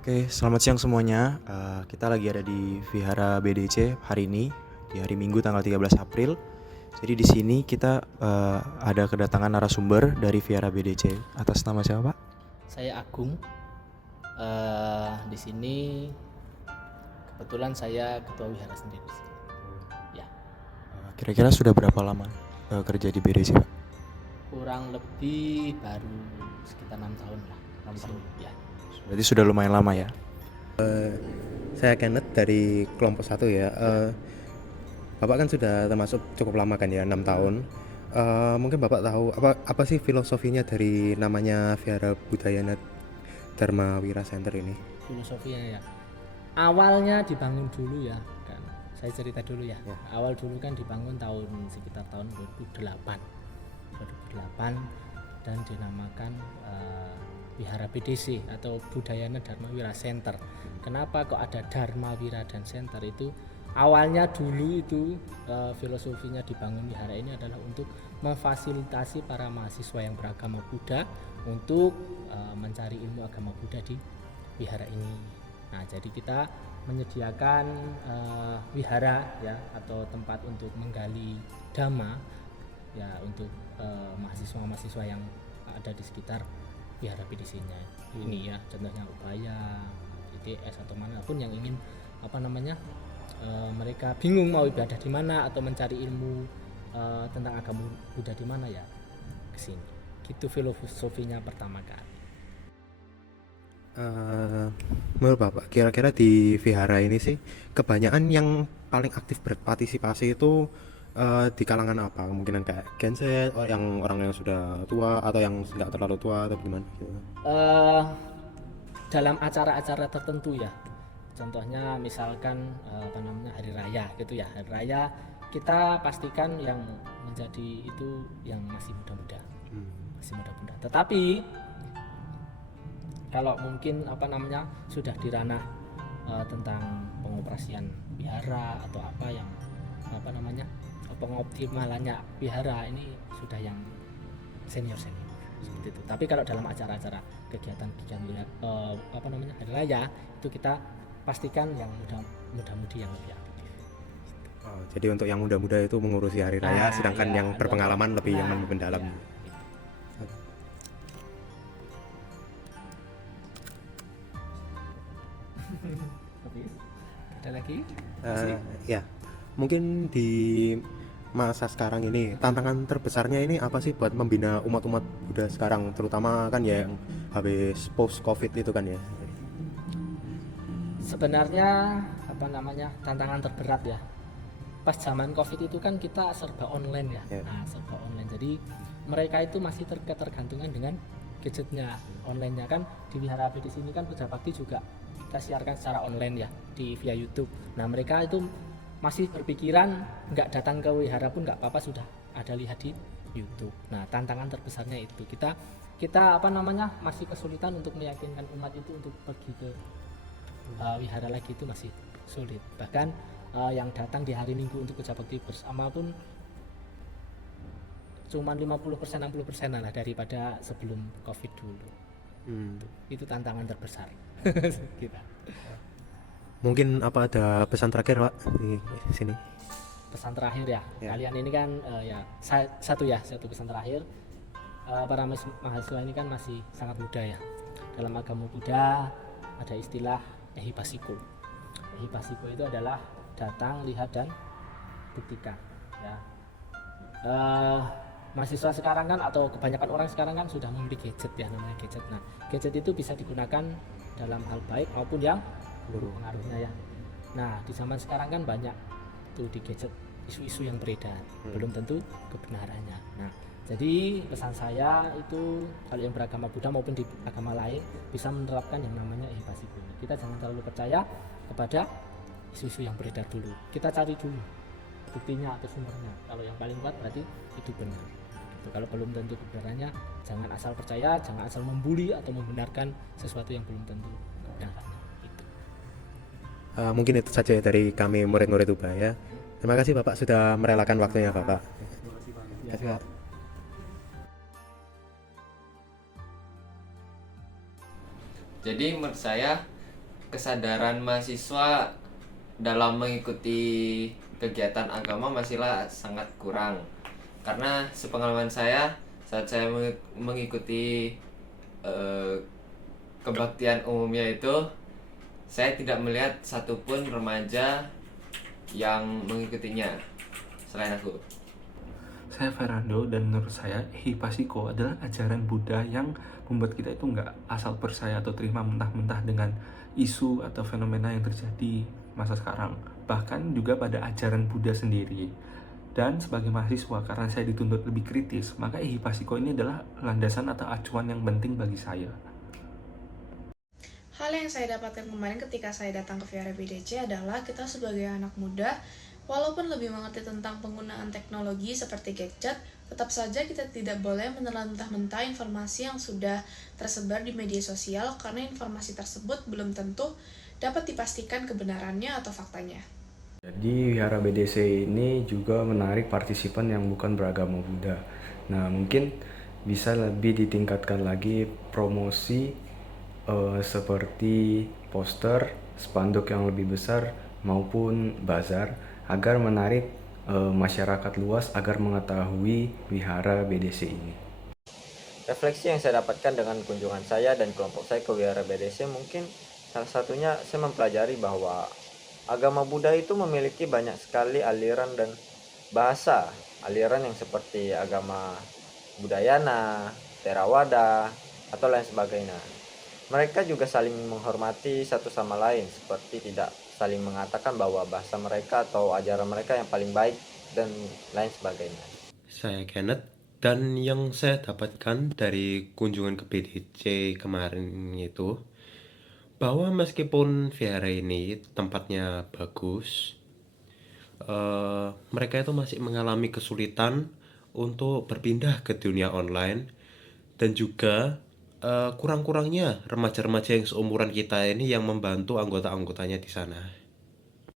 Oke, selamat siang semuanya. Kita lagi ada di Vihara BDC hari ini, di hari Minggu tanggal 13 April. Jadi di sini kita ada kedatangan narasumber dari Vihara BDC. Atas nama siapa, Pak? Saya Agung. Di sini kebetulan saya ketua wihara sendiri di sini. Ya, Kira-kira sudah berapa lama kerja di BDC, Pak? kurang lebih baru sekitar 6 tahun lah. 6 di tahun. sini. Ya. Berarti sudah lumayan lama ya. Saya Kenneth dari kelompok 1 ya. Bapak kan sudah termasuk cukup lama kan ya, 6 tahun. Mungkin Bapak tahu apa sih filosofinya dari namanya Vihara Budayana Dharma Wira Center ini? Filosofinya ya. Awalnya dibangun dulu ya, kan. Saya cerita dulu ya. Awal dulu kan dibangun sekitar tahun 2008. Dan dinamakan Wihara BDC atau Budayana Dharma Wira Center. Kenapa kok ada Dharma Wira dan Center itu? Awalnya dulu itu filosofinya dibangun wihara ini adalah untuk memfasilitasi para mahasiswa yang beragama Buddha untuk mencari ilmu agama Buddha di wihara ini. Nah, jadi kita menyediakan wihara ya atau tempat untuk menggali dhamma ya untuk mahasiswa-mahasiswa yang ada di sekitar wihara BDC-nya ini ya, contohnya Upaya, ITS atau manapun yang ingin mereka bingung mau ibadah di mana atau mencari ilmu tentang agama Buddha di mana ya kesini. Gitu filosofinya pertama kali. Menurut Bapak, kira-kira di Vihara ini sih kebanyakan yang paling aktif berpartisipasi itu di kalangan apa? Kemungkinan kayak Gen Z, orang yang sudah tua atau yang nggak terlalu tua atau gimana gitu? Dalam acara-acara tertentu ya. Contohnya misalkan hari raya gitu ya. Hari raya kita pastikan yang menjadi itu yang masih muda-muda. Masih muda-muda. Tetapi kalau mungkin sudah di ranah tentang pengoperasian wihara atau apa yang pengoptimalannya wihara ini sudah yang senior seperti itu. Tapi kalau dalam acara-acara kegiatan hari raya itu kita pastikan yang muda-mudi yang lebih aktif. Jadi untuk yang muda-muda itu mengurusi hari raya, sedangkan yang berpengalaman lebih yang mendalam. Ya. Ada lagi? Ya, mungkin di masa sekarang ini tantangan terbesarnya ini apa sih buat membina umat-umat Buddha sekarang, terutama kan ya yang habis post COVID itu kan ya? Sebenarnya tantangan terberat ya. Pas zaman COVID itu kan kita serba online ya. Nah, serba online. Jadi mereka itu masih tergantungan dengan gadgetnya, online-nya kan di Wihara di sini kan Puja Bakti juga kita siarkan secara online ya via YouTube. Nah, mereka itu masih berpikiran nggak datang ke wihara pun nggak apa-apa, sudah ada lihat di YouTube. Nah, tantangan terbesarnya itu kita masih kesulitan untuk meyakinkan umat itu untuk pergi ke wihara lagi, itu masih sulit. Bahkan yang datang di hari Minggu untuk kerja bakti bersama pun cuma 50% 60% lah daripada sebelum COVID dulu. Itu tantangan terbesar kita. Mungkin apa ada pesan terakhir Pak di sini? Pesan terakhir ya. Kalian ini kan satu pesan terakhir. Para mahasiswa ini kan masih sangat muda ya. Dalam agama Buddha ada istilah ehipasiko. Ehipasiko itu adalah datang, lihat dan buktikan ya. Mahasiswa sekarang kan atau kebanyakan orang sekarang kan sudah memiliki gadget ya, namanya gadget. Nah, gadget itu bisa digunakan dalam hal baik maupun yang buruk pengaruhnya ya. Nah, di zaman sekarang kan banyak tuh di gadget isu-isu yang beredar, belum tentu kebenarannya. Nah, jadi pesan saya itu kalau yang beragama Buddha maupun di agama lain bisa menerapkan yang namanya ehipasiko. Kita jangan terlalu percaya kepada isu-isu yang beredar dulu. Kita cari dulu buktinya atau sumbernya. Kalau yang paling kuat berarti itu benar. Gitu. Kalau belum tentu kebenarannya, jangan asal percaya, jangan asal membuli atau membenarkan sesuatu yang belum tentu kebenarannya. Mungkin itu saja dari kami murid-murid Ubaya. Terima kasih Bapak sudah merelakan waktunya Bapak. Terima kasih Pak. Jadi menurut saya kesadaran mahasiswa dalam mengikuti kegiatan agama masihlah sangat kurang. Karena sepengalaman saya saat saya mengikuti eh, kebaktian umumnya itu, saya tidak melihat satupun remaja yang mengikutinya selain aku. Saya Fernando, dan menurut saya Hipasiko adalah ajaran Buddha yang membuat kita itu nggak asal percaya atau terima mentah-mentah dengan isu atau fenomena yang terjadi masa sekarang, bahkan juga pada ajaran Buddha sendiri. Dan sebagai mahasiswa, karena saya dituntut lebih kritis, maka Hipasiko ini adalah landasan atau acuan yang penting bagi saya. Hal yang saya dapatkan kemarin ketika saya datang ke Vihara BDC adalah kita sebagai anak muda, walaupun lebih mengerti tentang penggunaan teknologi seperti gadget, tetap saja kita tidak boleh menelan mentah-mentah informasi yang sudah tersebar di media sosial karena informasi tersebut belum tentu dapat dipastikan kebenarannya atau faktanya. Jadi Wihara BDC ini juga menarik partisipan yang bukan beragama Buddha. Nah, mungkin bisa lebih ditingkatkan lagi promosi seperti poster, spanduk yang lebih besar maupun bazar agar menarik masyarakat luas agar mengetahui Wihara BDC ini. Refleksi yang saya dapatkan dengan kunjungan saya dan kelompok saya ke Wihara BDC mungkin salah satunya saya mempelajari bahwa agama Buddha itu memiliki banyak sekali aliran dan bahasa. Aliran yang seperti agama Budayana, Theravada, atau lain sebagainya. Mereka juga saling menghormati satu sama lain, seperti tidak saling mengatakan bahwa bahasa mereka atau ajaran mereka yang paling baik dan lain sebagainya. Saya Kenneth, dan yang saya dapatkan dari kunjungan ke BDC kemarin itu, bahwa meskipun vihara ini tempatnya bagus, mereka itu masih mengalami kesulitan untuk berpindah ke dunia online, dan juga kurang-kurangnya remaja-remaja yang seumuran kita ini yang membantu anggota-anggotanya di sana.